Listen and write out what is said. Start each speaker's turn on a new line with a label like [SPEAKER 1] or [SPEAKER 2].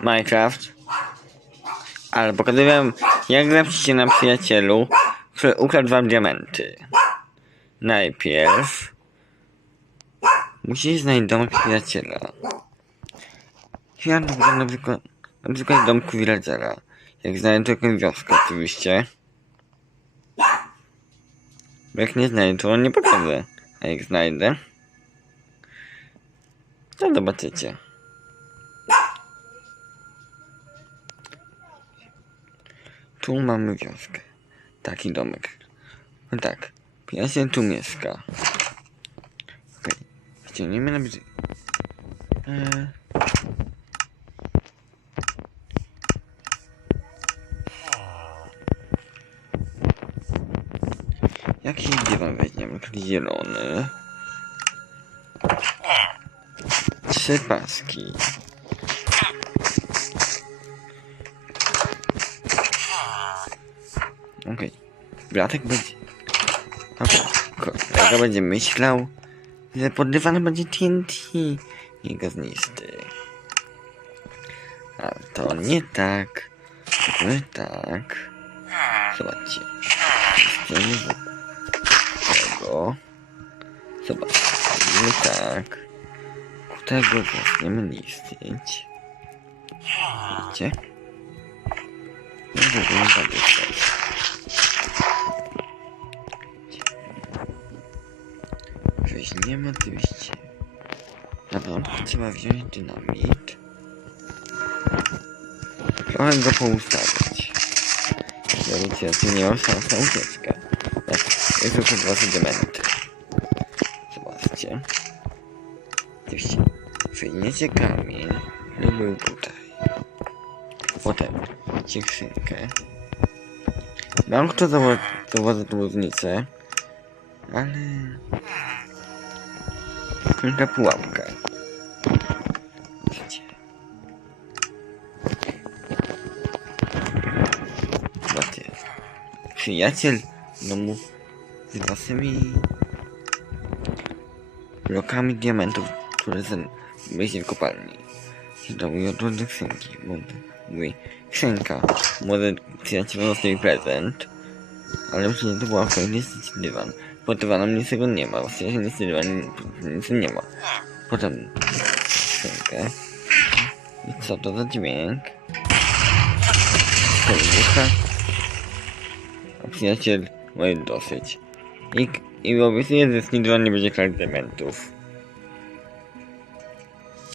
[SPEAKER 1] Minecraft. Ale pokazuję wam, jak napiszcie na przyjacielu, który ukradł wam diamenty. Najpierw musicie znaleźć domek przyjaciela. Ja dobra, na przykład, na przykład domku villagera. Jak znajdę jakąś wioskę oczywiście. Bo jak nie znajdę, to nie pokażę. A jak znajdę, to zobaczycie. Tu mamy wioskę. Taki domek. No tak. Przyjaciel tu mieszka. Okej. Wciągniemy na brzy... Eee. Jaki dywan weźmiemy? Zielony. Trzy paski. Okej. Bratek będzie... Okej. Kolega będzie myślał, że pod dywanem będzie TNT. I go zniszczy. A to nie tak. Nie tak. Zobaczcie. Tego. Zobaczmy tak. Ku tego zaczniemy niszczyć. Widzicie? I wygląda tak. Weźmiemy oczywiście. Na początku trzeba wziąć dynamit. Trochę go poustawiać. Zobaczcie, tu nie ma szans na ucieczkę. Tak, jest tylko dwa sedymenty. Zobaczcie. Oczywiście, wyjmiecie kamień, który był tutaj. Potem macie. Mam kto założy tą różnicę, ale... Tylko pułapka. Zobaczcie. Przyjaciel domu z waszymi blokami diamentów, które są w kopalni. I to mówi o trudnych skrzynki. Mówi, skrzynka. Może przyjaciel zostawi prezent. Ale że to była jest dywan. Pod dywanem nic tego nie ma. Właściwie nic dywan nic nie ma. Potem skrzynkę. I co to za dźwięk? To wybucha. A przyjaciel ma dosyć. I, i obiecuję, że z nie będzie krać diamentów.